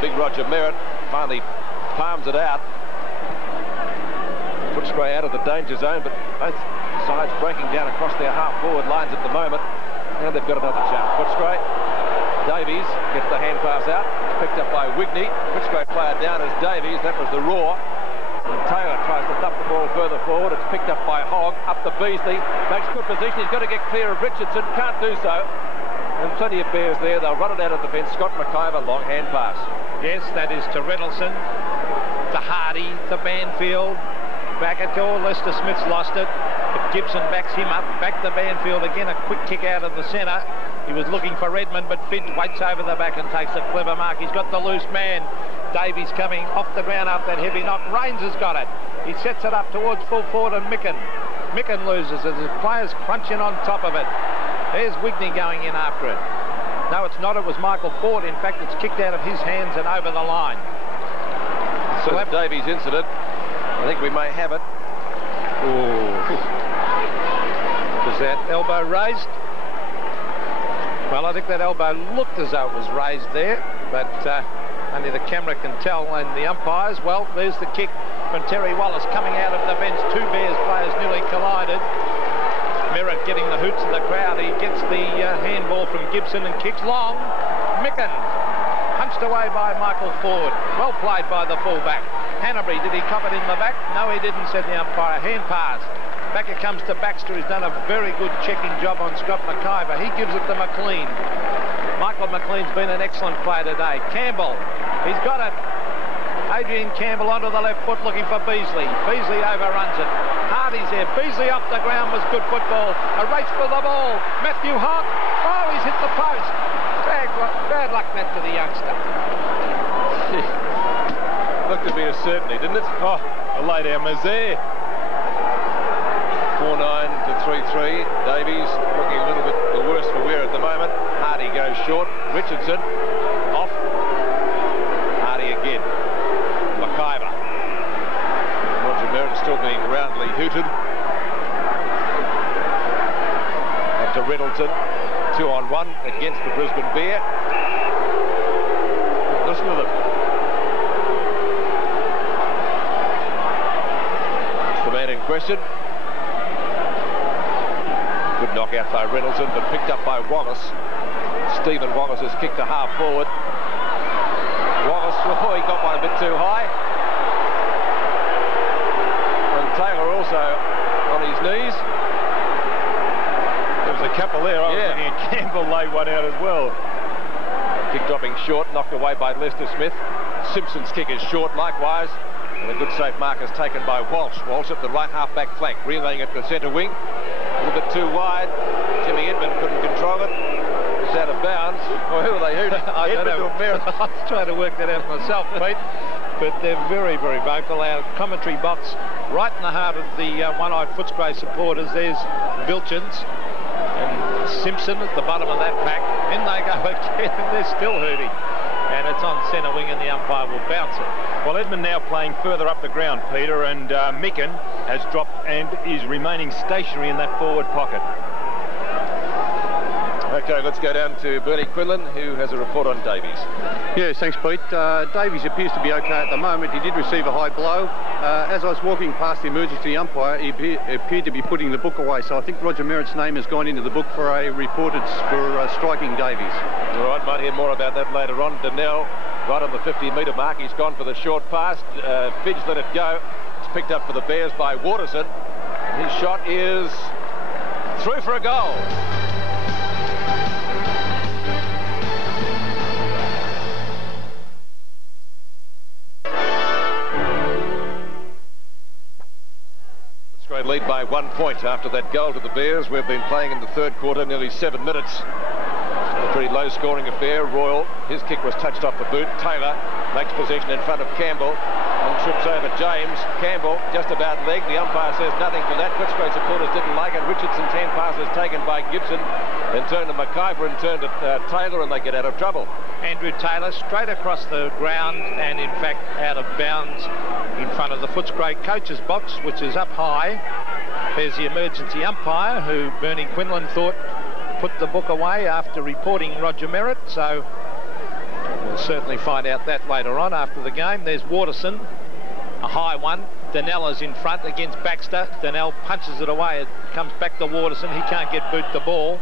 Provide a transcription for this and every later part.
big Roger Merritt finally palms it out. Footscray out of the danger zone, but both sides breaking down across their half-forward lines at the moment. Now they've got another chance. Footscray. Davies gets the hand pass out. It's picked up by Wigney. Footscray player down as Davies. That was the roar. And Taylor tries to dump the ball further forward. It's picked up by Hogg. Up to Beasley. Makes good position. He's got to get clear of Richardson. Can't do so. And plenty of Bears there. They'll run it out of defence. Scott McIver, long hand pass. Yes, that is to Riddleson, to Hardy, to Banfield. Back at goal. Lester Smith's lost it. But Gibson backs him up. Back to Banfield again. A quick kick out of the centre. He was looking for Redmond, but Finch waits over the back and takes a clever mark. He's got the loose man. Davies coming off the ground after that heavy knock. Raines has got it. He sets it up towards full forward, and Micken loses it. The players crunching on top of it. There's Wigney going in after it. No, it's not. It was Michael Ford. In fact, it's kicked out of his hands and over the line. So that Davies incident, I think we may have it. Ooh. Was that elbow raised? Well, I think that elbow looked as though it was raised there, but only the camera can tell. And the umpires, well, there's the kick from Terry Wallace coming out of the bench. Two Bears players nearly collided. Merritt getting the hoots of the crowd. He gets the handball from Gibson and kicks long. Micken punched away by Michael Ford. Well played by the fullback. Hanbury, did he cop it in the back? No, he didn't, said the umpire. Hand pass. Back it comes to Baxter. He's done a very good checking job on Scott McIver. He gives it to McLean. Michael McLean's been an excellent player today. Campbell, he's got it. Adrian Campbell onto the left foot looking for Beasley. Beasley overruns it. Hardy's there. Beasley up the ground was good football. A race for the ball. Matthew Hogg. Oh, he's hit the post. Bad luck that to the youngster. Looked to be a certainty, didn't it? Oh, a lay-down was there. 4-9 to 3-3. Davies looking a little bit the worse for wear at the moment. Hardy goes short. Richardson off. Hardy again. McIver. Roger Merritt still being roundly hooted. And to Riddleton. 2-on-1 against the Brisbane Bear. Listen to them. That's the man in question. Good knockout by Riddleton, but picked up by Wallace. Stephen Wallace has kicked a half forward. Wallace, oh, he got one a bit too high. And Taylor also on his knees. There was a couple there. I was looking at Campbell lay one out as well. Kick dropping short, knocked away by Lester Smith. Simpson's kick is short likewise. And a good safe mark is taken by Walsh. Walsh at the right half-back flank, relaying it to centre wing. A little bit too wide. Jimmy Edmund couldn't control it. It's out of bounds. Well, who are they hooting? I don't know. I was trying to work that out myself, Pete. But they're very, very vocal. Our commentary box right in the heart of the one-eyed Footscray supporters. There's Vilchins and Simpson at the bottom of that pack. In they go again, and they're still hooting. And it's on centre wing, and the umpire will bounce it. Well, Edmund now playing further up the ground, Peter, and Micken has dropped and is remaining stationary in that forward pocket. Okay, let's go down to Bernie Quinlan, who has a report on Davies. Yes, thanks, Pete. Davies appears to be okay at the moment. He did receive a high blow. As I was walking past the emergency umpire, he appeared to be putting the book away. So I think Roger Merritt's name has gone into the book for a reported for striking Davies. All right, might hear more about that later on. Donnell, right on the 50-metre mark. He's gone for the short pass. Fidge let it go. It's picked up for the Bears by Waterson. And his shot is through for a goal. Great lead by 1 point after that goal to the Bears. We've been playing in the third quarter, nearly 7 minutes. A pretty low-scoring affair. Royal, his kick was touched off the boot. Taylor makes possession in front of Campbell and trips over James. Campbell just about legged. The umpire says nothing for that. Footscray supporters didn't like it. Richardson's hand pass is taken by Gibson, then turned to McIver and turned to Taylor, and they get out of trouble. Andrew Taylor straight across the ground and in fact out of bounds in front of the Footscray coach's box, which is up high. There's the emergency umpire, who Bernie Quinlan thought put the book away after reporting Roger Merritt. So We'll certainly find out that later on after the game. There's Waterson, a high one. Danella's in front against Baxter. Danell punches it away. It comes back to Waterson. He can't get boot the ball.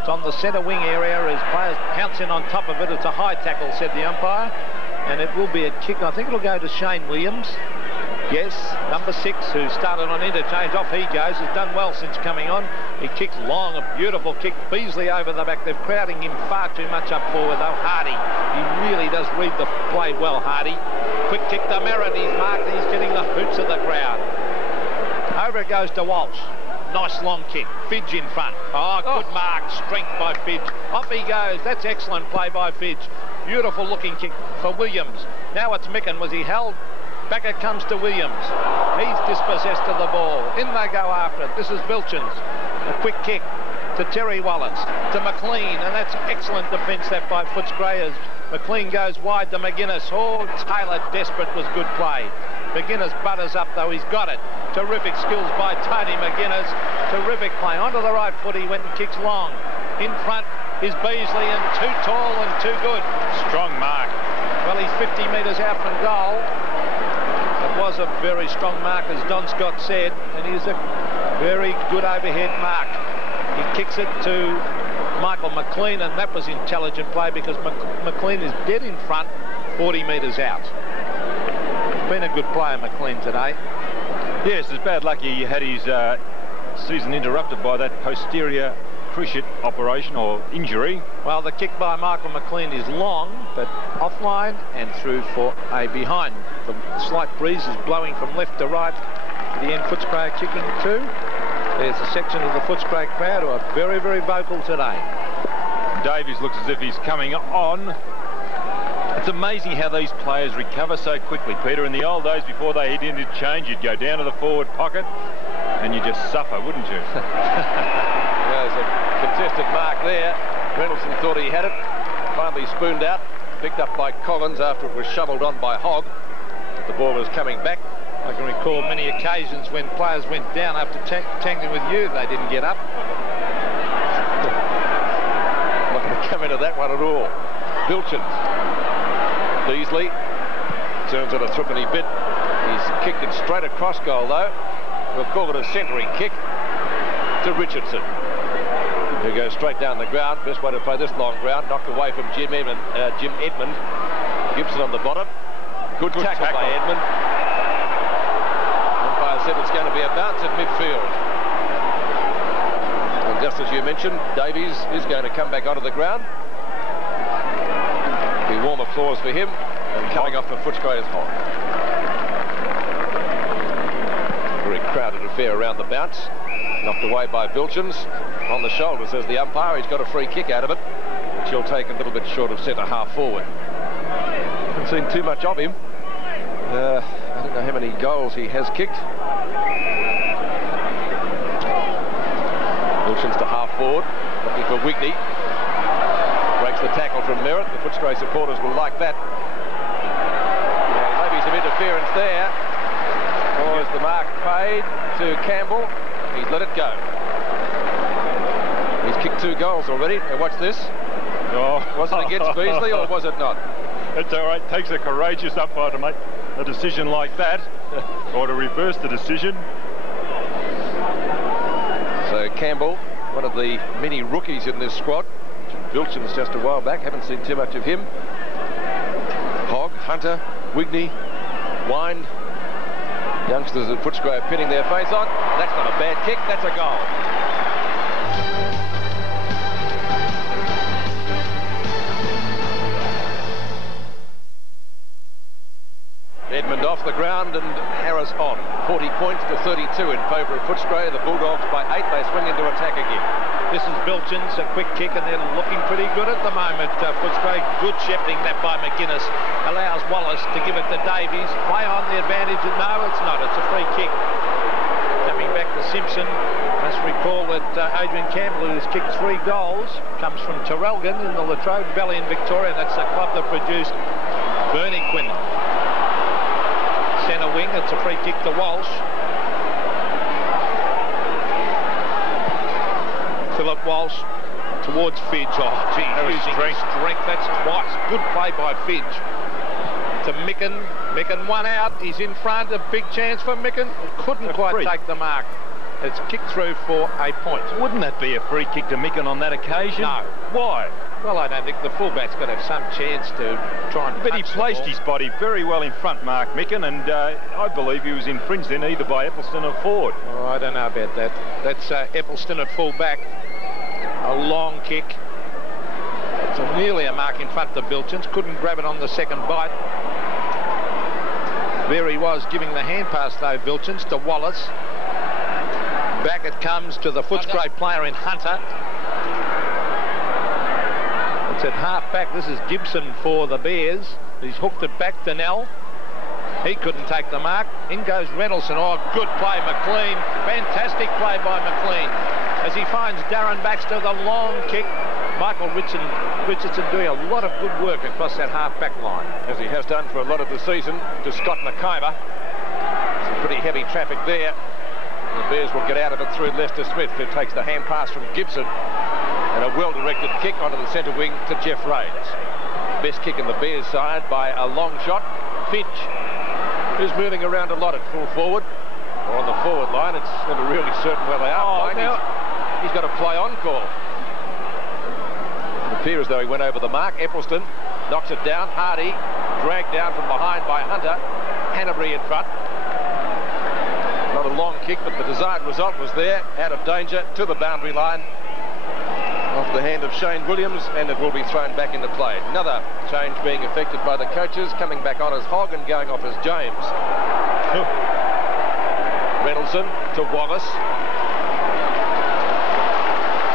It's on the centre wing area as players pounce in on top of it. It's a high tackle, said the umpire. And it will be a kick. I think it'll go to Shane Williams. Yes, number 6, who started on interchange. Off he goes. Has done well since coming on. He kicks long, a beautiful kick. Beasley over the back. They're crowding him far too much up forward, though. Hardy, he really does read the play well, Hardy. Quick kick to Merritt. He's marked. He's getting the hoots of the crowd. Over it goes to Walsh. Nice long kick. Fidge in front. Oh, good mark. Strength by Fidge. Off he goes. That's excellent play by Fidge. Beautiful looking kick for Williams. Now it's Micken. Was he held? Back it comes to Williams. He's dispossessed of the ball. In they go after it. This is Vilchins. A quick kick to Terry Wallace, to McLean, and that's excellent defence that by Footscray as McLean goes wide to McGuinness. Oh, Taylor desperate was good play. McGuinness butters up though, he's got it. Terrific skills by Tony McGuinness. Terrific play. Onto the right foot he went and kicks long. In front is Beasley, and too tall and too good. Strong mark. Well, he's 50 metres out from goal. It was a very strong mark, as Don Scott said, and he's a very good overhead mark. He kicks it to Michael McLean, and that was intelligent play because McLean is dead in front, 40 metres out. Been a good player, McLean, today. Yes, it's bad luck he had his season interrupted by that posterior cruciate operation or injury. Well, the kick by Michael McLean is long, but offline and through for a behind. The slight breeze is blowing from left to right. The end Footscray kicking too. There's a section of the Footscray crowd who are very, very vocal today. Davies looks as if he's coming on. It's amazing how these players recover so quickly, Peter. In the old days, before they hit interchange, you'd go down to the forward pocket and you just suffer, wouldn't you? There's a contested mark there. Reynoldsson thought he had it. Finally spooned out. Picked up by Collins after it was shoveled on by Hogg. The ball was coming back. I can recall many occasions when players went down after tangling with you, they didn't get up. Not going to come into that one at all. Vilchins. Beasley turns it a threepenny bit. He's kicked it straight across goal, though. We'll call it a centering kick to Richardson, who goes straight down the ground. Best way to play this long ground. Knocked away from Jim Edmund. Gibson on the bottom. Good tackle by Edmund. Umpire said it's going to be a bounce at midfield. And just as you mentioned, Davies is going to come back onto the ground. Be warm applause for him. And coming off for Footscray is Hogg. Very crowded affair around the bounce. Knocked away by Vilchins. On the shoulder, says the umpire. He's got a free kick out of it, which he'll take a little bit short of centre half forward. Haven't seen too much of him. I don't know how many goals he has kicked. Vilchins to half forward, looking for Wigney. Breaks the tackle from Merritt. The Footscray supporters will like that. Maybe some interference there. Or is the mark paid to Campbell? He's let it go. He's kicked 2 goals already. And watch this. Oh. Was it against Beasley or was it not? It's all right. It takes a courageous umpire to make a decision like that, or to reverse the decision. So Campbell, one of the many rookies in this squad. Vilchins just a while back. Haven't seen too much of him. Hogg, Hunter, Wigney, Wind. Youngsters at Footscray are pinning their face on. That's not a bad kick. That's a goal. Edmund off the ground and Harris on. 40 points to 32 in favour of Footscray. The Bulldogs by 8. They swing into attack again. This is Vilchins, a quick kick, and they're looking pretty good at the moment. Footscray, good shepherding that by McGuinness. Allows Wallace to give it to Davies. Play on the advantage. No, it's not. It's a free kick. Coming back to Simpson. Let's recall that Adrian Campbell, who's kicked 3 goals, comes from Terrelgan in the Latrobe Valley in Victoria. That's the club that produced Bernie Quinn. Centre wing, it's a free kick to Walsh. Philip Walsh towards Fidge. Oh, gee, using strength. That's twice. Good play by Fidge to Micken. Micken one out. He's in front. A big chance for Micken. Couldn't quite take the mark. It's kicked through for a point. Wouldn't that be a free kick to Micken on that occasion? No. Why? Well, I don't think the fullback's got to have some chance to try and. But he placed his body very well in front, Mark Micken, and I believe he was infringed in either by Eccleston or Ford. Oh, I don't know about that. That's Eccleston at fullback. A long kick. It's nearly a mark in front of Vilchens. Couldn't grab it on the second bite. There he was giving the hand pass though, Vilchens, to Wallace. Back it comes to the Footscray player in Hunter. It's at half back. This is Gibson for the Bears. He's hooked it back to Nell. He couldn't take the mark. In goes Reynoldsson. Oh, good play, McLean. Fantastic play by McLean. As he finds Darren Baxter, the long kick. Michael Richardson doing a lot of good work across that half-back line. As he has done for a lot of the season, to Scott McIver. Some pretty heavy traffic there. The Bears will get out of it through Lester Smith, who takes the hand pass from Gibson. And a well-directed kick onto the centre wing to Jeff Raines. Best kick in the Bears side by a long shot. Fidge, who's moving around a lot at full forward. Or on the forward line, it's never really certain where they are. He's got a play-on call. It appears as though he went over the mark. Eccleston knocks it down. Hardy dragged down from behind by Hunter. Hanbury in front. Not a long kick, but the desired result was there. Out of danger to the boundary line. Off the hand of Shane Williams, and it will be thrown back into play. Another change being effected by the coaches. Coming back on as Hogg and going off as James. Reynoldsson to Wallace.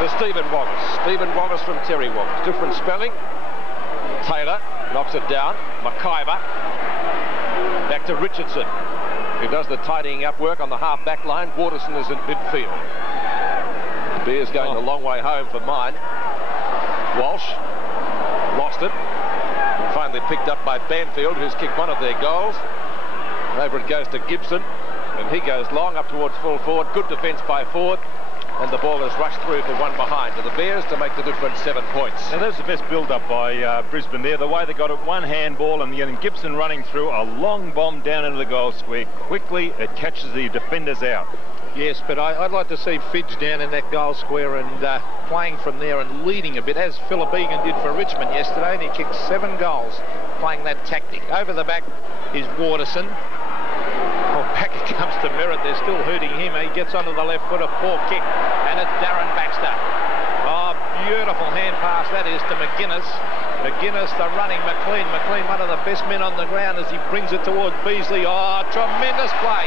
To Stephen Wallace. Stephen Wallace from Terry Wallace. Different spelling. Taylor knocks it down. McIver. Back to Richardson, who does the tidying up work on the half-back line. Waterson is in midfield. The Bears going a long way home for mine. Walsh lost it. And finally picked up by Banfield, who's kicked one of their goals. Over it goes to Gibson. And he goes long up towards full forward. Good defence by Ford. And the ball is rushed through for one behind to the Bears to make the difference 7 points. Now, that's the best build-up by Brisbane there. The way they got it, one handball, and then Gibson running through a long bomb down into the goal square. Quickly, it catches the defenders out. Yes, but I'd like to see Fidge down in that goal square and playing from there and leading a bit, as Philip Egan did for Richmond yesterday, and he kicked 7 goals playing that tactic. Over the back is Waterson. Oh, back it comes to Merritt. They're still hurting him. He gets onto the left foot, a poor kick, and it's Darren Baxter. Oh, beautiful hand pass that is to McGuinness. McGuinness, the running McLean. McLean, one of the best men on the ground as he brings it towards Beasley. Oh, tremendous play.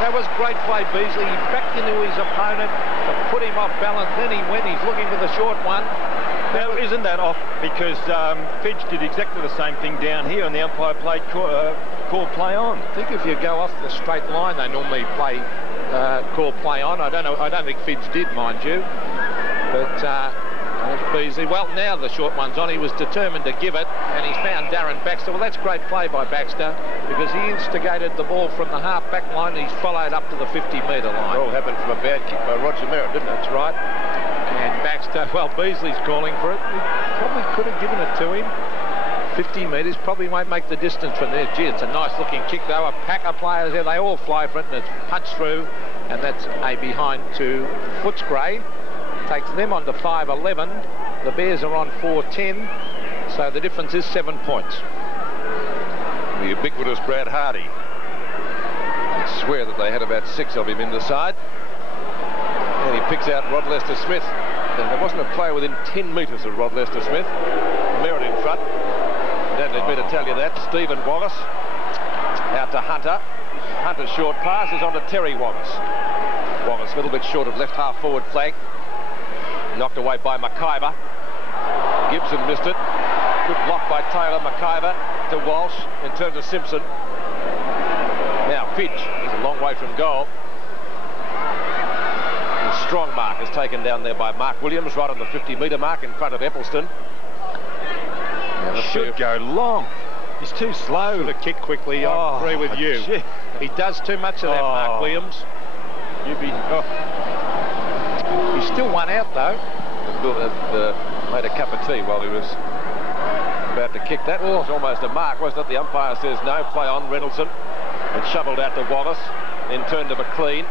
That was great play, Beasley. He backed into his opponent to put him off balance. Then he went. He's looking for the short one. Now, isn't that off? Because Fidge did exactly the same thing down here, and the umpire played call play on. I think if you go off the straight line, they normally play call play on. I don't know. I don't think Fidge did, mind you. But Beasley. Well, now the short one's on. He was determined to give it, and he's found Darren Baxter. Well, that's great play by Baxter because he instigated the ball from the half-back line. He's followed up to the 50-metre line. It all happened from a bad kick by Roger Merritt, didn't it? That's right. And Baxter, well, Beasley's calling for it. He probably could have given it to him. 50 metres, probably won't make the distance from there. Gee, it's a nice-looking kick, though. A pack of players there, they all fly for it, and it's punched through, and that's a behind to Footscray. Takes them on to 5-11. The Bears are on 4-10, so the difference is 7 points. The ubiquitous Brad Hardy. I swear that they had about 6 of him in the side. And he picks out Rod Lester Smith. And there wasn't a player within 10 metres of Rod Lester Smith. Merritt in front. Don't need me to tell you that. Stephen Wallace out to Hunter. Hunter's short pass is on to Terry Wallace. Wallace a little bit short of left half forward flank. Knocked away by McIver. Gibson missed it. Good block by Taylor. McIver to Walsh in terms of Simpson. Now Fidge is a long way from goal. A strong mark is taken down there by Mark Williams right on the 50-metre mark in front of Eccleston. Should go long. He's too slow to kick quickly. I agree with you. Gee. He does too much of that, Mark Williams. He's still one out, though. Bill had made a cup of tea while he was About to kick that. It was almost a mark, wasn't it? The umpire says no, play on. Reynoldsson. It's shoveled out to Wallace, then turned to McLean.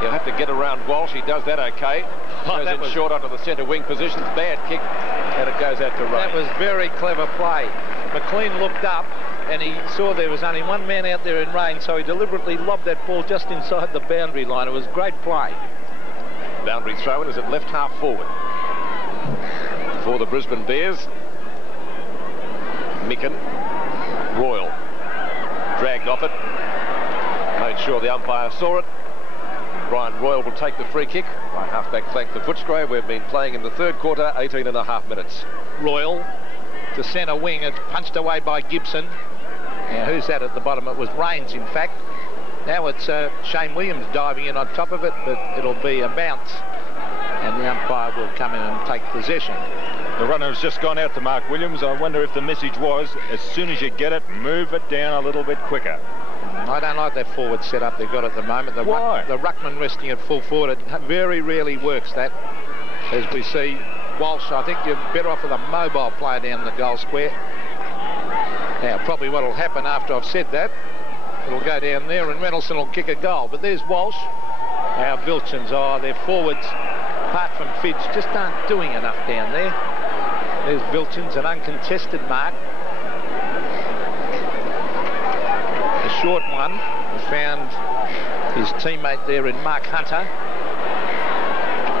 He'll have to get around Walsh. He does that okay. Goes in short onto the centre wing position. Bad kick, and it goes out to Ray. That was very clever play. McLean looked up and he saw there was only one man out there in rain, so he deliberately lobbed that ball just inside the boundary line. It was great play. Boundary throw-in is at left half forward for the Brisbane Bears. Micken, Royal dragged off it, made sure the umpire saw it. Brian Royal will take the free kick by halfback flank for Footscray. We've been playing in the third quarter, 18.5 minutes. Royal to centre wing. It's punched away by Gibson. Now, who's that at the bottom? It was Rains, in fact. Now it's Shane Williams diving in on top of it, but it'll be a bounce. And the umpire will come in and take possession. The runner has just gone out to Mark Williams. I wonder if the message was, as soon as you get it, move it down a little bit quicker. I don't like that forward setup they've got at the moment. Why? The ruckman resting at full forward, it very rarely works that. As we see Walsh, I think you're better off with a mobile player down the goal square. Now, probably what will happen after I've said that, it'll go down there and Reynoldsson will kick a goal. But there's Walsh. Our Vilchins, their forwards, apart from Fidge, just aren't doing enough down there. There's Vilchins, an uncontested mark. The short one found his teammate there in Mark Hunter.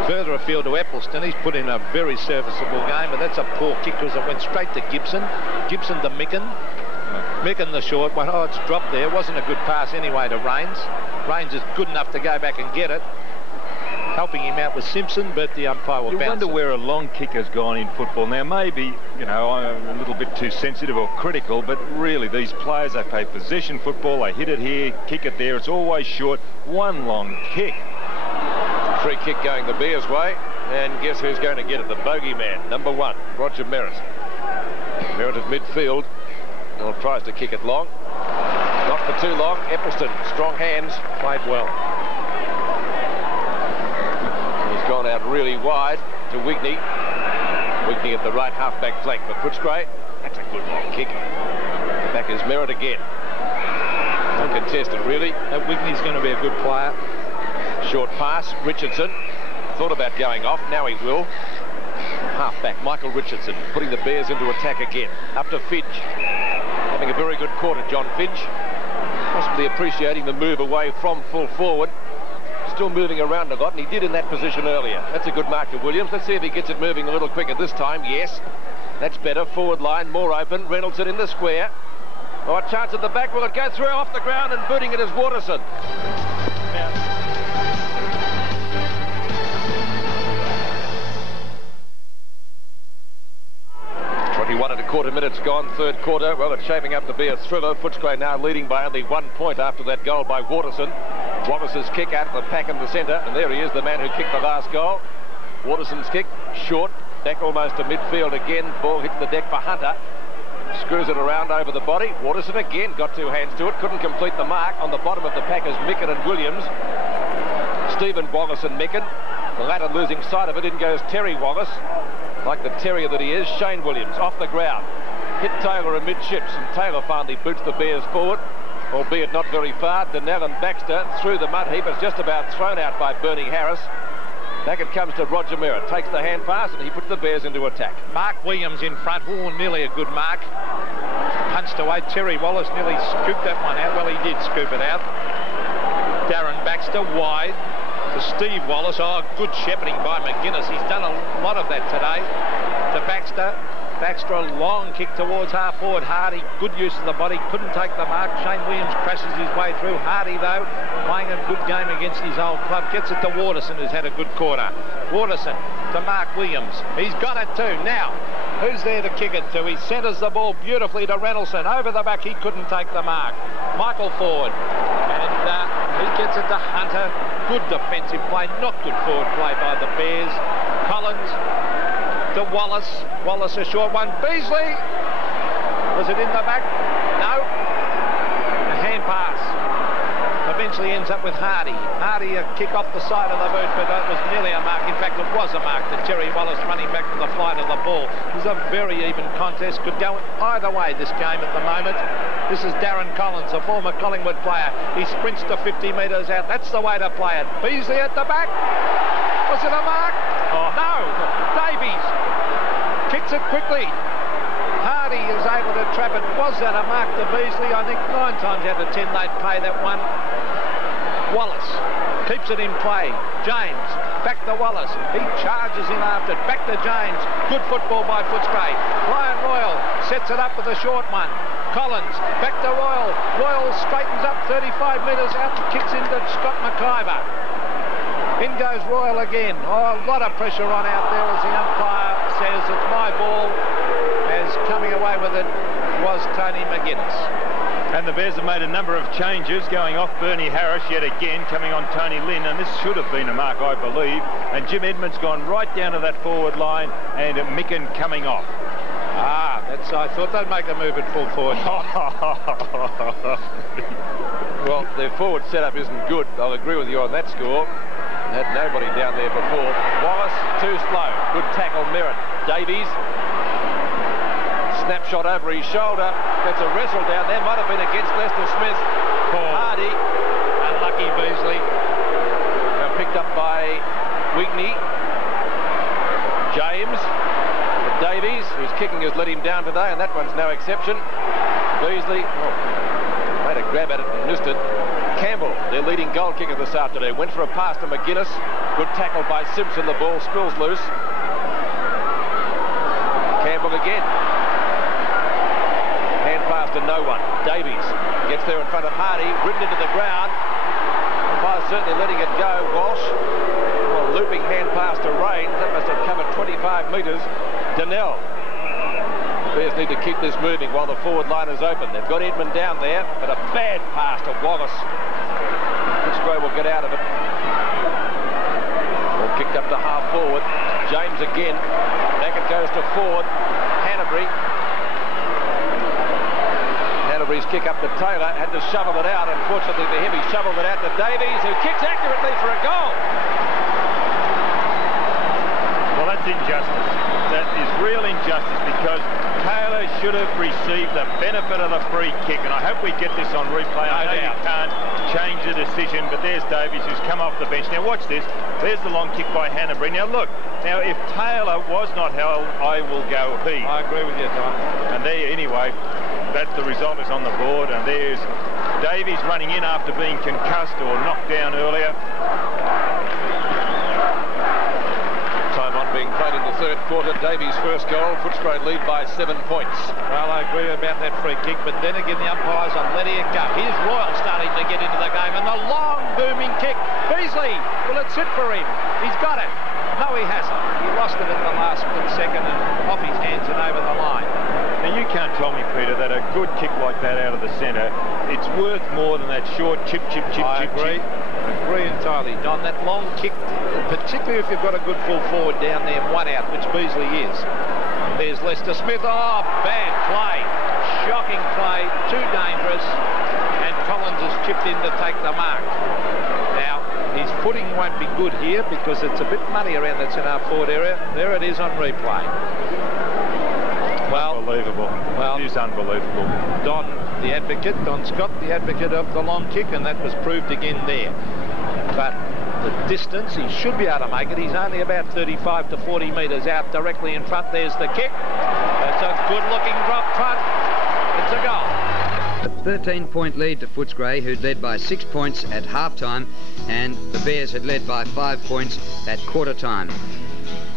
Further afield to Eccleston, he's put in a very serviceable game, but that's a poor kick because it went straight to Gibson. Gibson to Micken. Micken the short one. It's dropped there. It wasn't a good pass anyway to Rains. Rains is good enough to go back and get it. Helping him out with Simpson, but the umpire will bounce. You wonder where a long kick has gone in football. Now, maybe, you know, I'm a little bit too sensitive or critical, but really, these players, they play possession football. They hit it here, kick it there. It's always short. One long kick. Free kick going the Bears' way, and guess who's going to get it? The bogeyman, number 1, Roger Merritt. Merritt at midfield. Well, tries to kick it long. Not for too long. Eccleston, strong hands, played well. He's gone out really wide to Wigney. Wigney at the right half-back flank for Footscray. That's a good long kick. Back is Merritt again. Uncontested, really. Wigney's going to be a good player. Short pass, Richardson. Thought about going off, now he will. Half-back, Michael Richardson, putting the Bears into attack again. Up to Fidge. Having a very good quarter, John Fidge. Possibly appreciating the move away from full forward. Still moving around a lot, and he did in that position earlier. That's a good mark to Williams. Let's see if he gets it moving a little quicker this time. Yes, that's better. Forward line, more open. Reynoldsson in the square. Oh, a chance at the back. Will it go through off the ground, and booting it is Waterson. 21.25 minutes gone, third quarter. Well, it's shaping up to be a thriller. Footscray now leading by only 1 point after that goal by Waterson. Wallace's kick out of the pack in the centre, and there he is, the man who kicked the last goal. Waterson's kick, short, back almost to midfield again. Ball hits the deck for Hunter. Screws it around over the body. Waterson again got 2 hands to it. Couldn't complete the mark. On the bottom of the pack is Micken and Williams. Stephen Wallace and Micken. The latter losing sight of it. In goes Terry Wallace. Like the terrier that he is, Shane Williams off the ground. Hit Taylor amidships, and Taylor finally boots the Bears forward, albeit not very far. Donnell and Baxter through the mud heap is just about thrown out by Bernie Harris. Back it comes to Roger Merritt. Takes the hand pass and he puts the Bears into attack. Mark Williams in front. Oh, nearly a good mark. Punched away. Terry Wallace nearly scooped that one out. Well, he did scoop it out. Darren Baxter wide to Steve Wallace. Oh, good shepherding by McGuinness. He's done a lot of that today. To Baxter. Baxter, a long kick towards half forward. Hardy, good use of the body, couldn't take the mark. Shane Williams crashes his way through. Hardy, though, playing a good game against his old club. Gets it to Waterson, who's had a good quarter. Waterson to Mark Williams. He's got it too. Now, who's there to kick it to? He centres the ball beautifully to Reynoldsson. Over the back, he couldn't take the mark. Michael Ford. And he gets it to Hunter. Good defensive play, not good forward play by the Bears. Collins to Wallace. Wallace a short one. Beasley. Was it in the back? No. A hand pass. Eventually ends up with Hardy. Hardy Hardy a kick off the side of the boot, but that was nearly a mark. In fact, it was a mark to Terry Wallace running back to the flight of the ball. It was a very even contest. Could go either way, this game at the moment. This is Darren Collins, a former Collingwood player. He sprints to 50 metres out. That's the way to play it. Beasley at the back. Was it a mark? Oh. No. Davies kicks it quickly. Hardy is able to trap it. Was that a mark to Beasley? I think 9 times out of 10 they'd pay that one. Wallace keeps it in play. James back to Wallace. He charges in after it. Back to James. Good football by Footscray. Lion Royal sets it up with a short one. Collins back to Royal. Royal straightens up 35 metres out and kicks into Scott McIver. In goes Royal again. Oh, a lot of pressure on out there as the umpire says it's my ball. As coming away with it was Tony McGuinness. And the Bears have made a number of changes, going off Bernie Harris yet again, coming on Tony Lynn, and this should have been a mark, I believe. And Jim Edmonds gone right down to that forward line, and Micken coming off. Ah, that's. I thought they'd make a move at full forward. Well, their forward setup isn't good. I'll agree with you on that score. Had nobody down there before. Wallace, too slow. Good tackle, Merritt. Davies. Snapshot over his shoulder. That's a wrestle down there. Might have been against Lester Smith. Hardy. Unlucky Beasley. Now picked up by Wigney. James. Davies, whose kicking has let him down today, and that one's no exception. Beasley made a grab at it and missed it. Campbell, their leading goal kicker this afternoon, went for a pass to McGuinness. Good tackle by Simpson. The ball spills loose. Campbell again. Hand pass to no one. Davies gets there in front of Hardy, ridden into the ground. Umpire's certainly letting it go. Walsh, well, looping hand pass to Rains. That must have covered 25 metres. Donnell. The Bears need to keep this moving while the forward line is open. They've got Edmund down there, but a bad pass to Wallace. Footscray will get out of it. Ball kicked up to half forward. James again. Back it goes to Ford. Hanbury. Hanbury's kick up to Taylor. Had to shovel it out. Unfortunately for him, he shoveled it out to Davies, who kicks accurately for a goal. Well, that's injustice. That is real injustice, because Taylor should have received the benefit of the free kick, and I hope we get this on replay. I know you can't change the decision, but there's Davies, who's come off the bench. Now watch this. There's the long kick by Hanbury. Now look, now if Taylor was not held, I will go he. I agree with you, Don. And there, anyway, that's the result is on the board, and there's Davies running in after being concussed or knocked down earlier. Being played in the third quarter. Davies' first goal. Footscray lead by 7 points. Well, I agree about that free kick, but then again the umpires are letting it go. Here's Royal starting to get into the game, and the long booming kick. Beasley, will it sit for him? He's got it. No, he hasn't. He lost it at the last split second and off his hands and over the line. Now you can't tell me, Peter, that a good kick like that out of the centre, it's worth more than that short chip. I agree entirely, Don. That long kick, particularly if you've got a good full forward down there, one out, which Beasley is. There's Lester Smith. Oh, bad play. Shocking play. Too dangerous. And Collins has chipped in to take the mark. Now, his footing won't be good here because it's a bit muddy around that centre forward area. There it is on replay. Well, unbelievable. Well, it is unbelievable. Don Scott, the advocate of the long kick, and that was proved again there. But the distance, he should be able to make it. He's only about 35 to 40 metres out directly in front. There's the kick. That's a good-looking drop punt. It's a goal. A 13-point lead to Footscray, who'd led by 6 points at half-time, and the Bears had led by 5 points at quarter-time.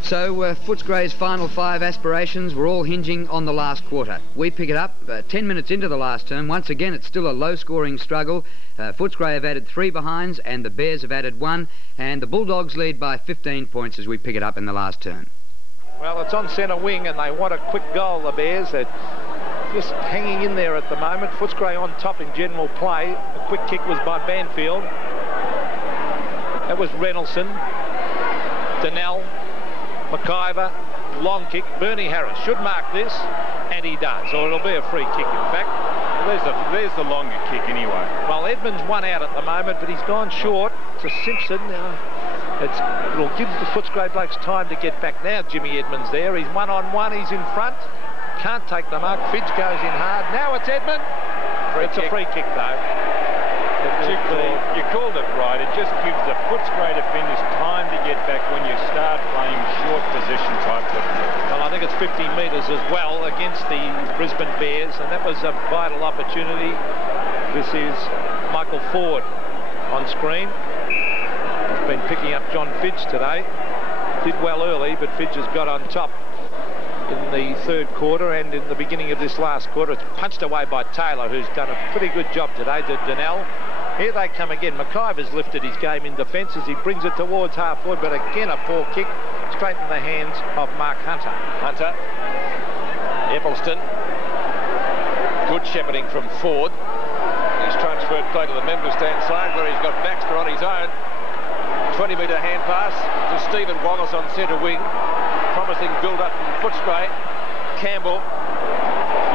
So Footscray's final 5 aspirations were all hinging on the last quarter. We pick it up 10 minutes into the last term. Once again, it's still a low-scoring struggle. Footscray have added 3 behinds, and the Bears have added 1, and the Bulldogs lead by 15 points as we pick it up in the last turn. Well, it's on centre wing, and they want a quick goal, the Bears. They're just hanging in there at the moment. Footscray on top in general play. A quick kick was by Banfield. That was Reynolson. Donnell. McIver, long kick. Bernie Harris should mark this. And he does, or it'll be a free kick, in fact. Well, there's the longer kick anyway. Well, Edmonds one out at the moment, but he's gone short to Simpson. It'll give the Footscray blokes time to get back. Now Jimmy Edmonds there. He's one-on-one. He's in front. Can't take the mark. Fidge goes in hard. Now it's Edmund. It's a free kick, though. You called it right. It just gives the Footscray defenders time to get back when you start playing short possession type football. Well, I think it's 50 metres as well against the Brisbane Bears, and that was a vital opportunity. This is Michael Ford on screen. He's been picking up John Fidge today. Did well early, but Fidge has got on top in the third quarter and in the beginning of this last quarter. It's punched away by Taylor, who's done a pretty good job today to Donnell. Here they come again. McIver's lifted his game in defence as he brings it towards half forward, but again a poor kick straight in the hands of Mark Hunter. Hunter. Eccleston. Good shepherding from Ford. He's transferred play to the member stand side where he's got Baxter on his own. 20-metre hand pass to Stephen Wallace on centre wing. Promising build-up from Footscray. Campbell.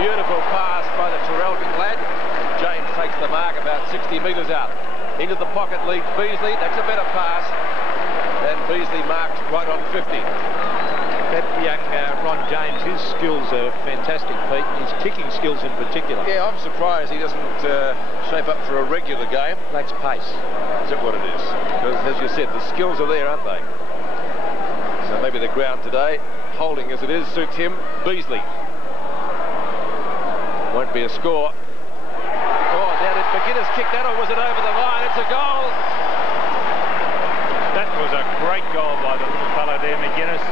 Beautiful pass by the Traralgon lad. James takes the mark about 60 metres out. Into the pocket leads Beasley. That's a better pass. And Beasley marked right on 50. That young Ron James, his skills are fantastic, Pete. His kicking skills in particular. Yeah, I'm surprised he doesn't shape up for a regular game. Lacks pace. Is that what it is? Because, as you said, the skills are there, aren't they? So maybe the ground today, holding as it is, suits him. Beasley. Won't be a score. Oh, now did McGuinness kick that, or was it over the line? It's a goal. That was a great goal by the little fellow there, McGuinness.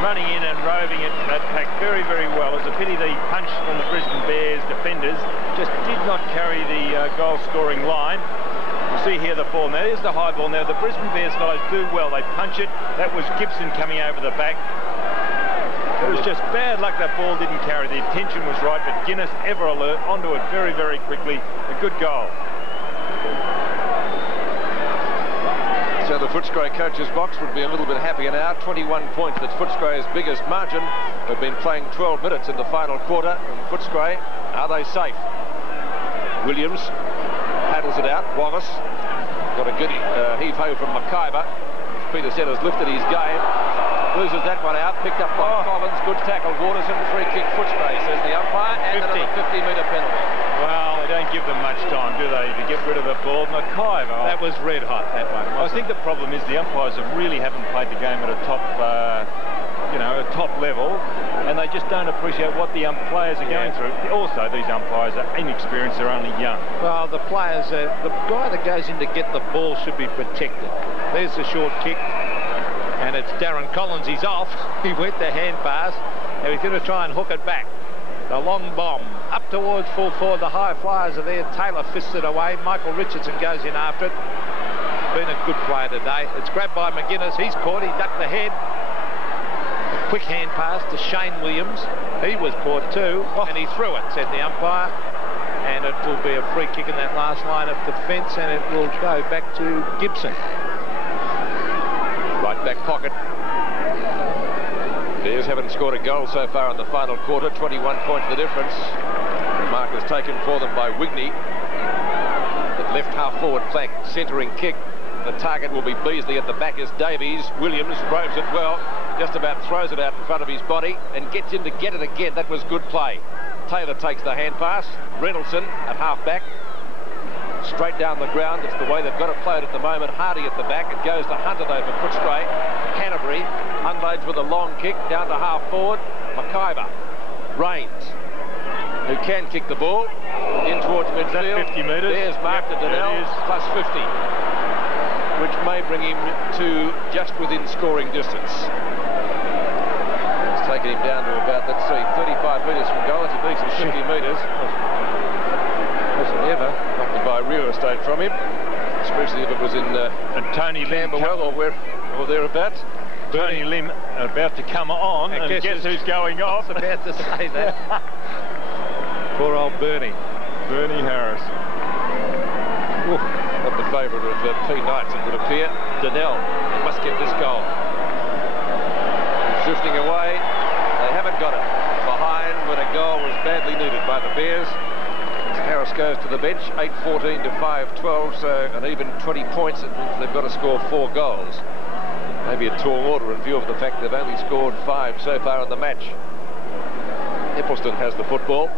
Running in and roving it, that pack very, very well. It's a pity the punch from the Brisbane Bears defenders just did not carry the goal-scoring line. You see here the ball. Now, here's the high ball. Now, the Brisbane Bears guys do well. They punch it. That was Gibson coming over the back. It was just bad luck that ball didn't carry. The intention was right, but Guinness, ever alert, onto it very, very quickly. A good goal. So the Footscray coach's box would be a little bit happier now. 21 points. That's Footscray's biggest margin. They've been playing 12 minutes in the final quarter. And Footscray, are they safe? Williams paddles it out. Wallace got a good heave-ho from McIver. Peter said has lifted his game. Loses that one out. Picked up by Collins. Good tackle. Waterson. Free kick. Footscray, says the umpire. And another 50-metre penalty. Well, they don't give them much time, do they, to get rid of the ball? McIver. That was red hot, that one. I think the problem is the umpires really haven't played the game at a top, a top level, and they just don't appreciate what the players are going through. Also, these umpires are inexperienced. They're only young. Well, the players, the guy that goes in to get the ball should be protected. There's the short kick. And it's Darren Collins. He's off. He went the hand pass. Now he's going to try and hook it back. The long bomb up towards full forward. The high flyers are there. Taylor fists it away. Michael Richardson goes in after it. Been a good player today. It's grabbed by McGuinness. He's caught. He ducked the head. A quick hand pass to Shane Williams. He was caught too. And he threw it, said the umpire. And it will be a free kick in that last line of defence. And it will go back to Gibson. Right back pocket. Bears haven't scored a goal so far in the final quarter. 21 points the difference. The mark is taken for them by Wigney. The left half forward flank centering kick. The target will be Beasley. At the back is Davies. Williams roves it well. Just about throws it out in front of his body and gets in to get it again. That was good play. Taylor takes the hand pass. Reynoldsson at half back. Straight down the ground. It's the way they've got to play it at the moment. Hardy at the back. It goes to Hunter though for Footscray. Canterbury unloads with a long kick down to half forward. McIver. Rains, who can kick the ball in towards midfield. 50 metres. There's Mark to Donnell, plus 50, which may bring him to just within scoring distance. It's taken him down to about, let's see, 35 metres from goal. It's a decent 50 metres. Wasn't ever knocked by real estate from him, especially if it was in and Tony Camberwell or thereabouts. Tony Lim about to come on, and guess who's going off? I was about to say that. Poor old Bernie Harris. Ooh, not the favourite of P. Knights, it would appear. Donnell must get this goal. Drifting away. They haven't got it. Behind by the Bears. Harris goes to the bench, 8-14 to 5-12, so an even 20 points. It means they've got to score 4 goals. Maybe a tall order in view of the fact they've only scored 5 so far in the match. Eccleston has the football.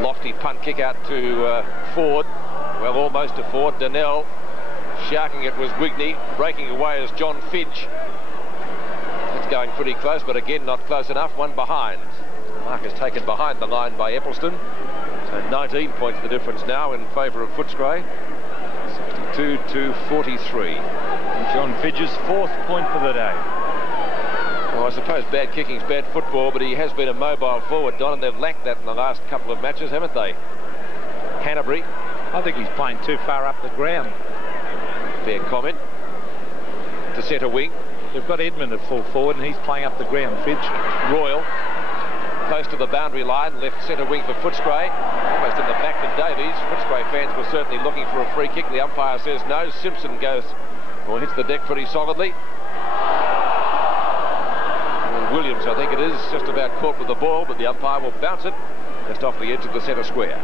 Lofty punt kick out to Ford. Well, almost to Ford. Donnell. Sharking it was Wigney. Breaking away is John Fidge. It's going pretty close, but again not close enough. One behind. Mark is taken behind the line by Eccleston. So 19 points the difference now in favour of Footscray. 62 to 43. John Fidge's 4th point for the day. Well, I suppose bad kicking's bad football, but he has been a mobile forward, Don, and they've lacked that in the last couple of matches, haven't they? Canterbury. I think he's playing too far up the ground. Fair comment. To centre wing. They've got Edmund at full forward, and he's playing up the ground, Fidge. Royal. Close to the boundary line, left centre wing for Footscray. Almost in the back to Davies. Footscray fans were certainly looking for a free kick. The umpire says no. Simpson goes, or hits the deck pretty solidly. And Williams, I think it is, just about caught with the ball, but the umpire will bounce it just off the edge of the centre square.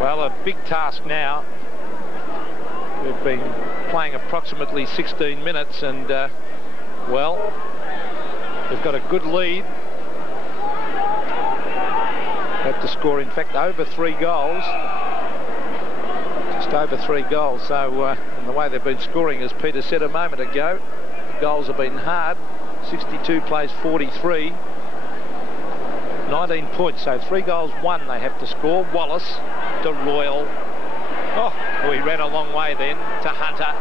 Well, a big task now. We've been playing approximately 16 minutes, and, well, they've got a good lead. Have to score, in fact, over 3 goals. Just over 3 goals. So, and the way they've been scoring, as Peter said a moment ago, the goals have been hard. 62 plays 43. 19 points, so 3 goals, 1 they have to score. Wallace to Royal. Oh, he ran a long way then to Hunter.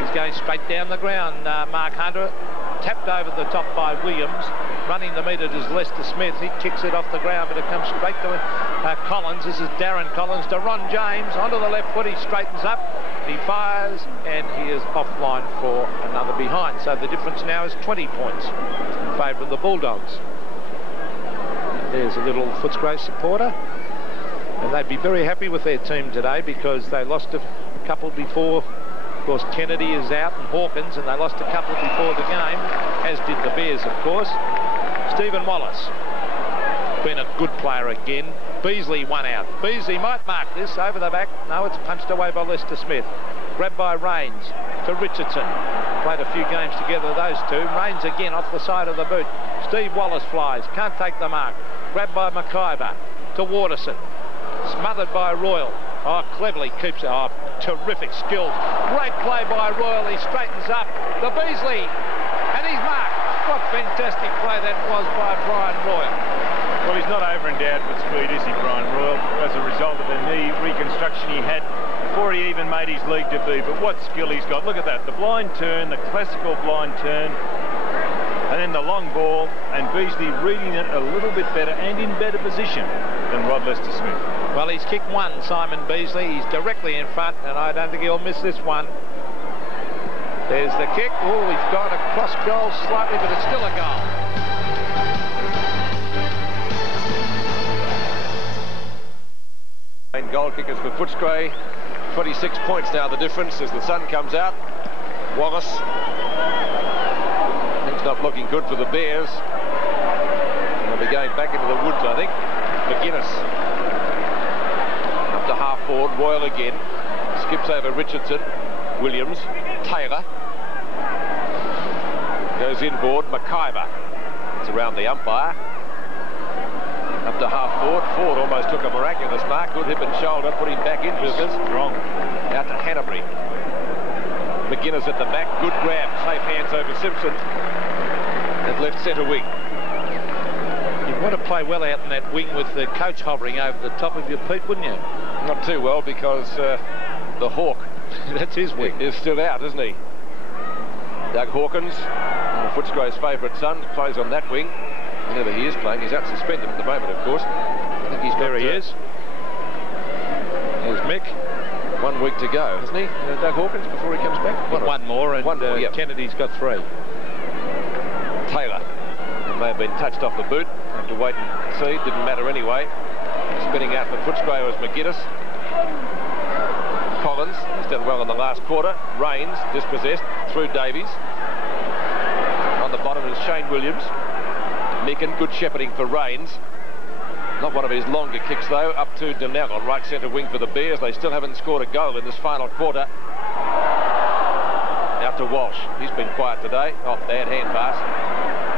He's going straight down the ground. Mark Hunter tapped over the top by Williams. Running the metre is Lester Smith. He kicks it off the ground, but it comes straight to Collins. This is Darren Collins to Ron James. Onto the left foot, he straightens up. He fires, and he is offline for another behind. So the difference now is 20 points in favour of the Bulldogs. There's a little Footscray supporter. And they'd be very happy with their team today because they lost a couple before. Of course, Kennedy is out and Hawkins, and they lost a couple before the game, as did the Bears, of course. Stephen Wallace, been a good player again. Beasley one out. Beasley might mark this over the back. No, it's punched away by Lester Smith. Grabbed by Rains to Richardson. Played a few games together, those two. Rains again off the side of the boot. Steve Wallace flies, can't take the mark. Grabbed by McIver to Waterson. Smothered by Royal. Oh, cleverly keeps it. Oh, terrific skill. Great play by Royal. He straightens up. The Beasley. And he's marked. What fantastic play that was by Brian Royal. Well, he's not over-endowed with speed, is he, Brian Royal, as a result of the knee reconstruction he had before he even made his league debut. But what skill he's got. Look at that. The blind turn, the classical blind turn. And then the long ball, and Beasley reading it a little bit better and in better position than Rod Lester Smith. Well, he's kicked one, Simon Beasley. He's directly in front, and I don't think he'll miss this one. There's the kick. Oh, he's gone across goal slightly, but it's still a goal. Main goal kickers for Footscray. 26 points now the difference as the sun comes out. Wallace. Things not looking good for the Bears. They'll be going back into the woods, I think. McGuinness. Up to half forward. Royal again. Skips over Richardson. Williams. Taylor. Goes inboard. McIver. It's around the umpire. Up to half forward. Ford almost took a miraculous mark. Good hip and shoulder. Put him back in. Strong. Out to Hanbury. McGuinness at the back. Good grab. Safe hands over Simpson. At left centre wing. You'd want to play well out in that wing with the coach hovering over the top of your Pete, wouldn't you? Not too well because the Hawk. That's his wing. Is still out, isn't he? Doug Hawkins, Footscray's favourite son, plays on that wing. Whenever he is playing, he's out suspended at the moment, of course. I think he's there. He is. There's Mick. 1 week to go, hasn't he? Doug Hawkins before he comes back. One more, and yep. Kennedy's got 3. Taylor. It may have been touched off the boot. Have to wait and see. Didn't matter anyway. Spinning out for Footscray was McGuinness. Collins. He's done well in the last quarter. Rains dispossessed through Davies. On the bottom is Shane Williams. Meekin, good shepherding for Rains. Not one of his longer kicks, though. Up to Donnell on right centre wing for the Bears. They still haven't scored a goal in this final quarter. Out to Walsh. He's been quiet today. Oh, bad hand pass.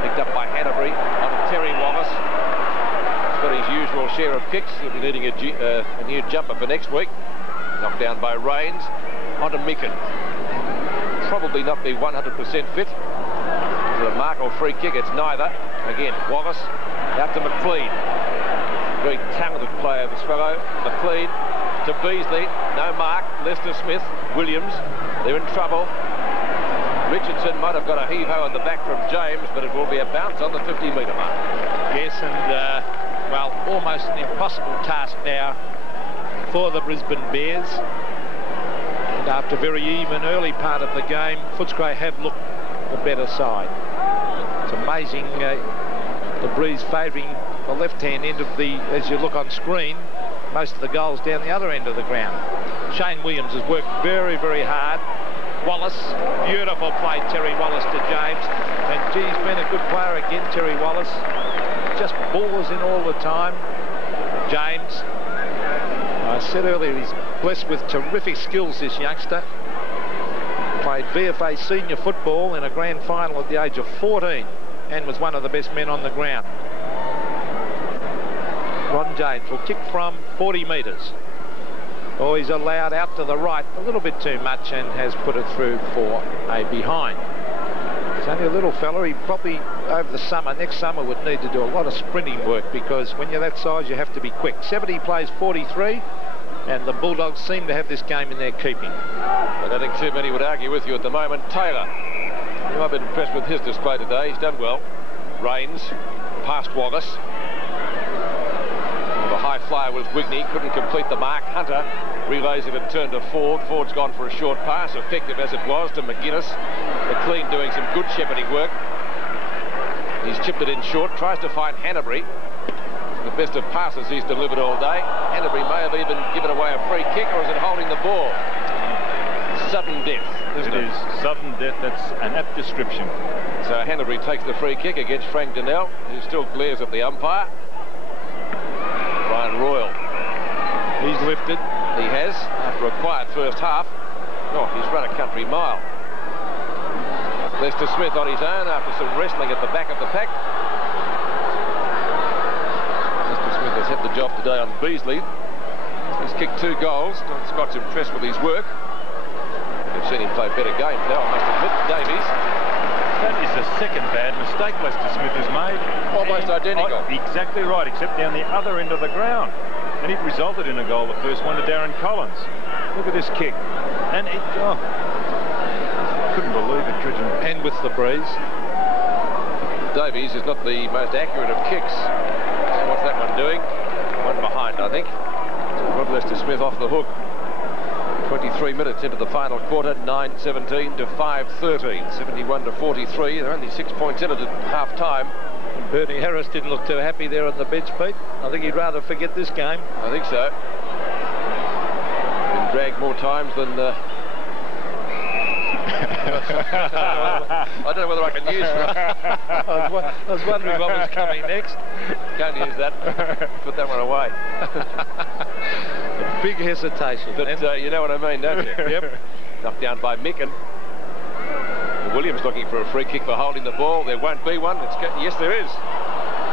Picked up by Hanbury on Terry Wallace. He's got his usual share of kicks. He'll be needing a new jumper for next week. Knocked down by Rains. On to Meekin. Probably not be 100% fit. Is it a mark or free kick? It's neither. Again, Wallace out to McLean. Very talented player, this fellow. McLean to Beasley. No mark. Lester Smith. Williams. They're in trouble. Richardson might have got a heave-ho in the back from James, but it will be a bounce on the 50-metre mark. Yes, and, well, almost an impossible task now for the Brisbane Bears. And after a very even early part of the game, Footscray have looked the better side. It's amazing the breeze favouring the left-hand end of the, as you look on screen, most of the goals down the other end of the ground. Shane Williams has worked very, very hard. Wallace, beautiful play, Terry Wallace to James. And geez, been a good player again, Terry Wallace. Just balls in all the time. James, I said earlier, he's blessed with terrific skills, this youngster. Played VFA senior football in a grand final at the age of 14 and was one of the best men on the ground. Ron James will kick from 40 metres. Oh, he's allowed out to the right a little bit too much and has put it through for a behind. He's only a little fella. He probably, over the summer, next summer, would need to do a lot of sprinting work, because when you're that size, you have to be quick. 70 plays 43, and the Bulldogs seem to have this game in their keeping. I don't think too many would argue with you at the moment. Taylor, you might have been impressed with his display today. He's done well. Rains, past Wallace. The high flyer was Wigney, couldn't complete the mark. Hunter relays it and turned to Ford. Ford's gone for a short pass, effective as it was, to McGuinness. McLean doing some good shepherding work. He's chipped it in short, tries to find Hanbury. The best of passes he's delivered all day. Hanbury may have even given away a free kick, or is it holding the ball? Sudden death, isn't it? It is sudden death. That's an apt description. So Hanbury takes the free kick against Frank Donnell, who still glares at the umpire. Ryan Royal. He's lifted. He has, after a quiet first half. Oh, he's run a country mile. Lester Smith on his own after some wrestling at the back of the pack. Lester Smith has had the job today on Beasley. He's kicked 2 goals. Don Scott's impressed with his work. I've seen him play better games now, I must admit. Davies. That is the second bad mistake Lester Smith has made. Almost identical. Exactly right, except down the other end of the ground. And it resulted in a goal, the first one to Darren Collins. Look at this kick. And it, oh, couldn't believe it, Tridgen. And with the breeze. Davies is not the most accurate of kicks. So what's that one doing? One behind, I think. So Rod Lester Smith off the hook. 23 minutes into the final quarter, 9-17 to 5-13, 71 to 43. They're only 6 points in it at half-time. Bernie Harris didn't look too happy there on the bench, Pete. I think he'd rather forget this game. I think so. Been dragged more times than... I don't know whether I can use it. I was wondering what was coming next. Can't use that. Put that one away. Big hesitation. But you know what I mean, don't you? Yep. Knocked down by Meekin. Williams looking for a free kick for holding the ball. There won't be one. Yes, there is.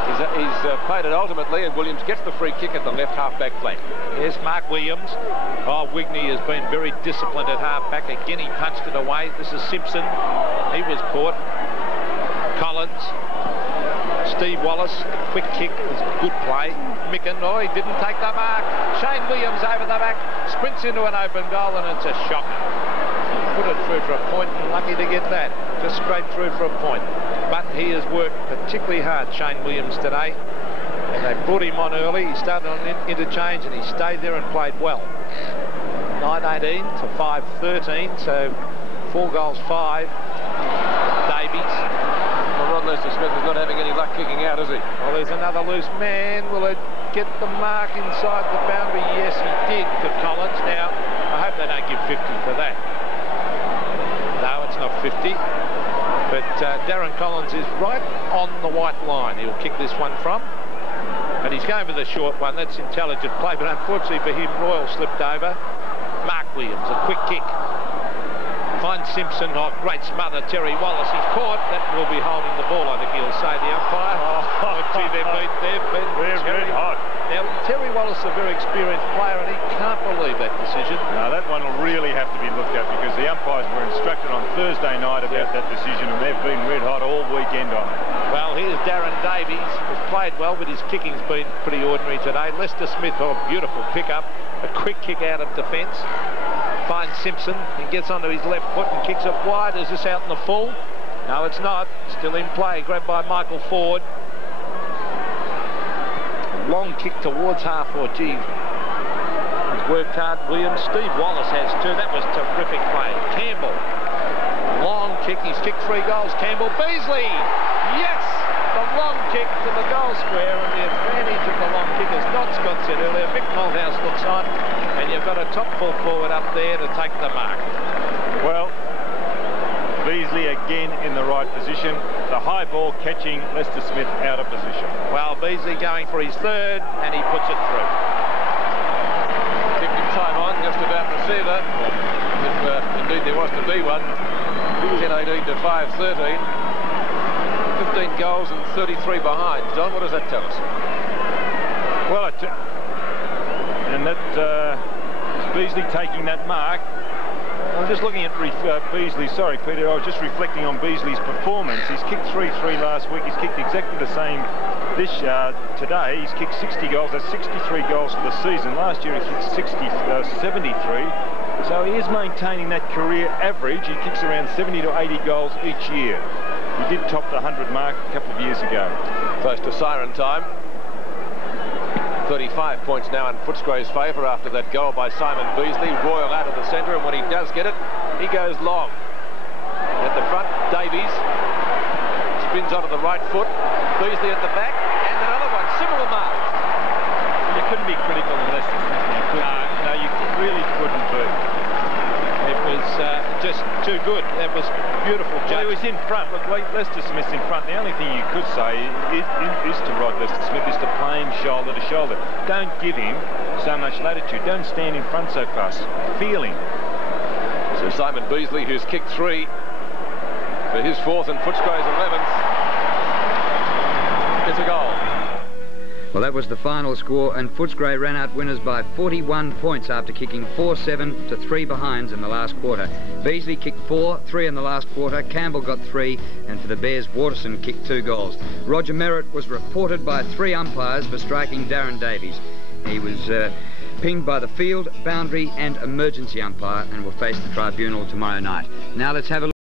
He's played it ultimately, and Williams gets the free kick at the left half-back flank. Yes, Mark Williams. Oh, Wigney has been very disciplined at half-back. Again, he punched it away. This is Simpson. He was caught. Collins. Steve Wallace. Quick kick. It was a good play. Meekin. Oh, he didn't take the mark. Shane Williams over the back. Sprints into an open goal, and it's a shocker. Put it through for a point, and lucky to get that. Just straight through for a point. But he has worked particularly hard, Shane Williams, today. And they brought him on early. He started on interchange, and he stayed there and played well. 9-18 to 5-13, so 4 goals, 5. Davies. Well, Rod Lester Smith is not having any luck kicking out, is he? Well, there's another loose man. Will it get the mark inside the boundary? Yes, he did, to Collins. Now, I hope they don't give 50 for that. No, it's not 50. But Darren Collins is right on the white line. He'll kick this one from. And he's going for the short one. That's intelligent play, but unfortunately for him, Royal slipped over. Mark Williams, a quick kick. Finds Simpson. Oh, great smother. Terry Wallace. He's caught. That will be holding the ball, I think he'll say, the umpire. Oh, gee, they've been Very hot. Now, Terry Wallace is a very experienced player, and he can't believe that decision. No, that one will really have to be looked at, because the umpires were instructed on Thursday night about that decision, and they've been red hot all weekend on it. Well, here's Darren Davies, who's played well, but his kicking's been pretty ordinary today. Lester Smith, a beautiful pick-up, a quick kick out of defence. Finds Simpson, he gets onto his left foot and kicks it wide. Is this out in the full? No, it's not. Still in play, grabbed by Michael Ford. Long kick towards half-court. Gee, he's worked hard, Williams. Steve Wallace has too. That was terrific play. Campbell, long kick. He's kicked 3 goals. Campbell, Beasley, yes! The long kick to the goal square, and the advantage of the long kick, as Don Scott said earlier, Mick Malthouse looks on, and you've got a top full forward up there to take the mark. Well, Beasley again in the right position. The high ball catching Lester Smith out of position. Well, Beasley going for his third, and he puts it through. Kicking time on, just about receiver. If indeed there was to be one. 10-18 to 5-13. 15 goals and 33 behind. John, what does that tell us? Well, and that Beasley taking that mark. I'm just looking at Beasley. Sorry, Peter, I was just reflecting on Beasley's performance. He's kicked 3-3 last week. He's kicked exactly the same today. He's kicked 60 goals. That's 63 goals for the season. Last year he kicked 73. So he is maintaining that career average. He kicks around 70 to 80 goals each year. He did top the 100 mark a couple of years ago. Close to siren time. 35 points now in Footscray's favour after that goal by Simon Beasley. Royal out of the centre, and when he does get it, he goes long. At the front, Davies spins onto the right foot. Beasley at the back, and another one, similar mark. You couldn't be critical of Lester Smith now, could you? No, you really couldn't be. It was just too good. That was beautiful. Well, he was in front. Look, Lester Smith's in front. The only thing you could say is to Rod Lester Smith is to play him shoulder to shoulder. Don't give him so much latitude. Don't stand in front so fast. Feel him. So Simon Beasley, who's kicked 3 for his 4th and Footscray's 11th, is a goal. Well, that was the final score, and Footscray ran out winners by 41 points after kicking 4-7 to 3 behinds in the last quarter. Beasley kicked 4, 3 in the last quarter. Campbell got 3, and for the Bears, Waterson kicked 2 goals. Roger Merritt was reported by 3 umpires for striking Darren Davies. He was pinged by the field, boundary and emergency umpire, and will face the tribunal tomorrow night. Now let's have a look.